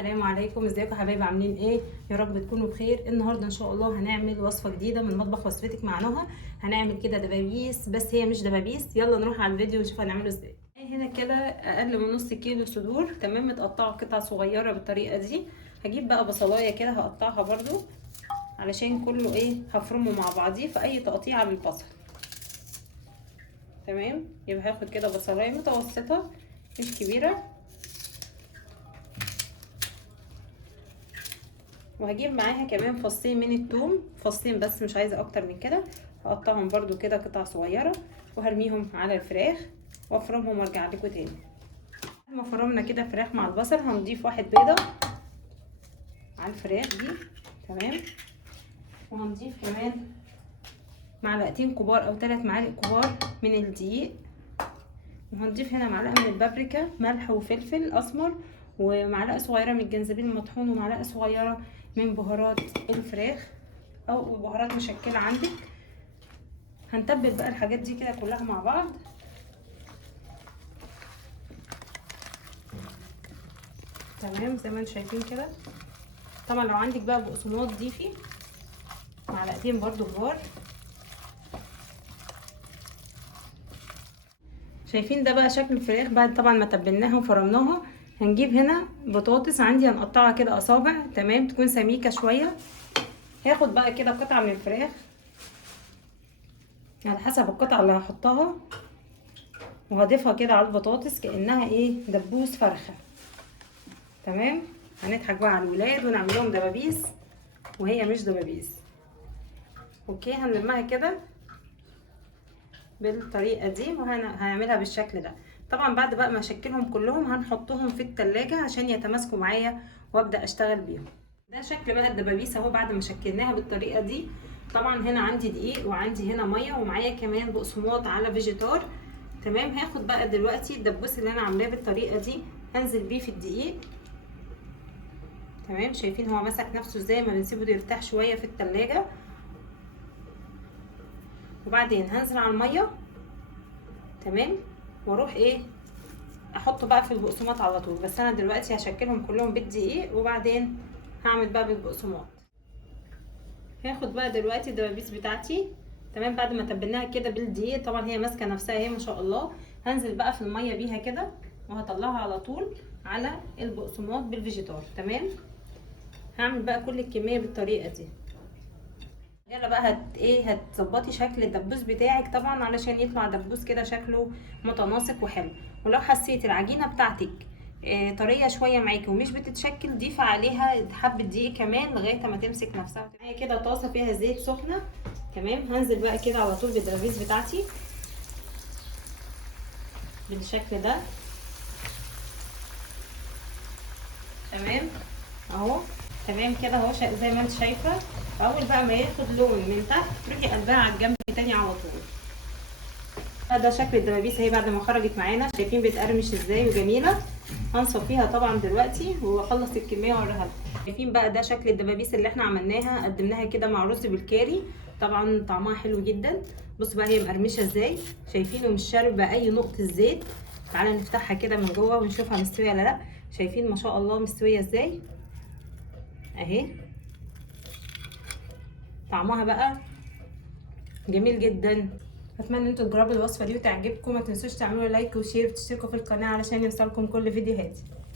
السلام عليكم، ازيكم يا حبايبي؟ عاملين ايه؟ يا رب تكونوا بخير. النهارده ان شاء الله هنعمل وصفه جديده من مطبخ وصفتك مع نهى. هنعمل كده دبابيس، بس هي مش دبابيس. يلا نروح على الفيديو ونشوف هنعمله ازاي. هنا كده اقل من نص كيلو صدور، تمام، متقطعه قطع صغيره بالطريقه دي. هجيب بقى بصلايه كده هقطعها برده علشان كله ايه هفرمه مع بعضيه في اي تقطيعه للبصل. تمام، يبقى هاخد كده بصلايه متوسطه مش كبيره، وهجيب معاها كمان فصين من الثوم، فصين بس مش عايزه اكتر من كده. هقطعهم برده كده قطع صغيره وهرميهم على الفراخ وافرمهم وارجع لكم تاني. لما فرمنا كده فراخ مع البصل هنضيف 1 بيضه على الفراخ دي، تمام، وهنضيف كمان معلقتين كبار او 3 معالق كبار من الدقيق، وهنضيف هنا معلقه من البابريكا، ملح وفلفل اسمر، ومعلقه صغيره من الجنزبيل المطحون، ومعلقه صغيره من بهارات الفراخ او بهارات مشكله عندك. هنتبل بقى الحاجات دي كده كلها مع بعض. تمام زي ما انتم شايفين كده. طبعا لو عندك بقى بقسماط ضيفي معلقتين برده كبار. شايفين ده بقى شكل الفراخ بعد طبعا ما تبلناها وفرمناها. هنجيب هنا بطاطس عندي هنقطعها كده اصابع، تمام، تكون سميكه شويه. هاخد بقى كده قطعه من الفراخ على حسب القطعه اللي هحطها، وهضيفها كده على البطاطس كانها ايه دبوس فرخه. تمام، هنضحك بقى على الولاد ونعمل لهم دبابيس وهي مش دبابيس. اوكي، هنلمها كده بالطريقه دي وهنعملها بالشكل ده. طبعا بعد بقى ما اشكلهم كلهم هنحطهم في التلاجة عشان يتماسكوا معايا وابدا اشتغل بيهم. ده شكل بقى الدبابيس اهو بعد ما شكلناها بالطريقه دي. طبعا هنا عندي دقيق وعندي هنا ميه ومعايا كمان بقسماط على فيجيتار. تمام، هاخد بقى دلوقتي الدبوس اللي انا عاملاه بالطريقه دي هنزل بيه في الدقيق. تمام، شايفين هو مسك نفسه ازاي؟ ما بنسيبه يرتاح شويه في التلاجة. وبعدين هنزل على الميه، تمام، واروح ايه احطه بقى في البقسماط على طول. بس انا دلوقتي هشكلهم كلهم بالدقيق وبعدين هعمل بقى بالبقسماط. هاخد بقى دلوقتي الدبابيس بتاعتي، تمام، بعد ما تبلناها كده بالدقيق. طبعا هي ماسكه نفسها اهي ما شاء الله. هنزل بقى في الميه بيها كده وهطلعها على طول على البقسماط بالفيجيتار. تمام، هعمل بقى كل الكميه بالطريقه دي. يلا بقى هتظبطي شكل الدبوس بتاعك طبعا علشان يطلع دبوس كده شكله متناسق وحلو. ولو حسيتي العجينه بتاعتك طريه شويه معاكي ومش بتتشكل، ضيفي عليها حبه دقيق كمان لغايه ما تمسك نفسها. معايا كده طاسه فيها زيت سخنه، تمام، هنزل بقى كده على طول بالدبابيس بتاعتي بالشكل ده. تمام اهو، تمام كده اهو زي ما انت شايفه. اول بقى ما ياخد لون من تحت تروحي قلبها على الجنب تاني على طول. ده شكل الدبابيس اهي بعد ما خرجت معانا. شايفين بتقرمش ازاي وجميله. هنصفيها طبعا دلوقتي واخلص الكميه واوريها لكم. شايفين بقى ده شكل الدبابيس اللي احنا عملناها، قدمناها كده مع رز بالكاري. طبعا طعمها حلو جدا. بصوا بقى هي مقرمشه ازاي، شايفين ومش شاربه اي نقطه زيت. تعالى نفتحها كده من جوه ونشوفها مستويه ولا لا. شايفين ما شاء الله مستويه ازاي اهي. طعمها بقى جميل جدا. اتمنى ان انتوا تجربوا الوصفه دي وتعجبكم. ما تنسوش تعملوا لايك وشير وتشتركوا في القناه علشان يوصلكم كل فيديوهاتي.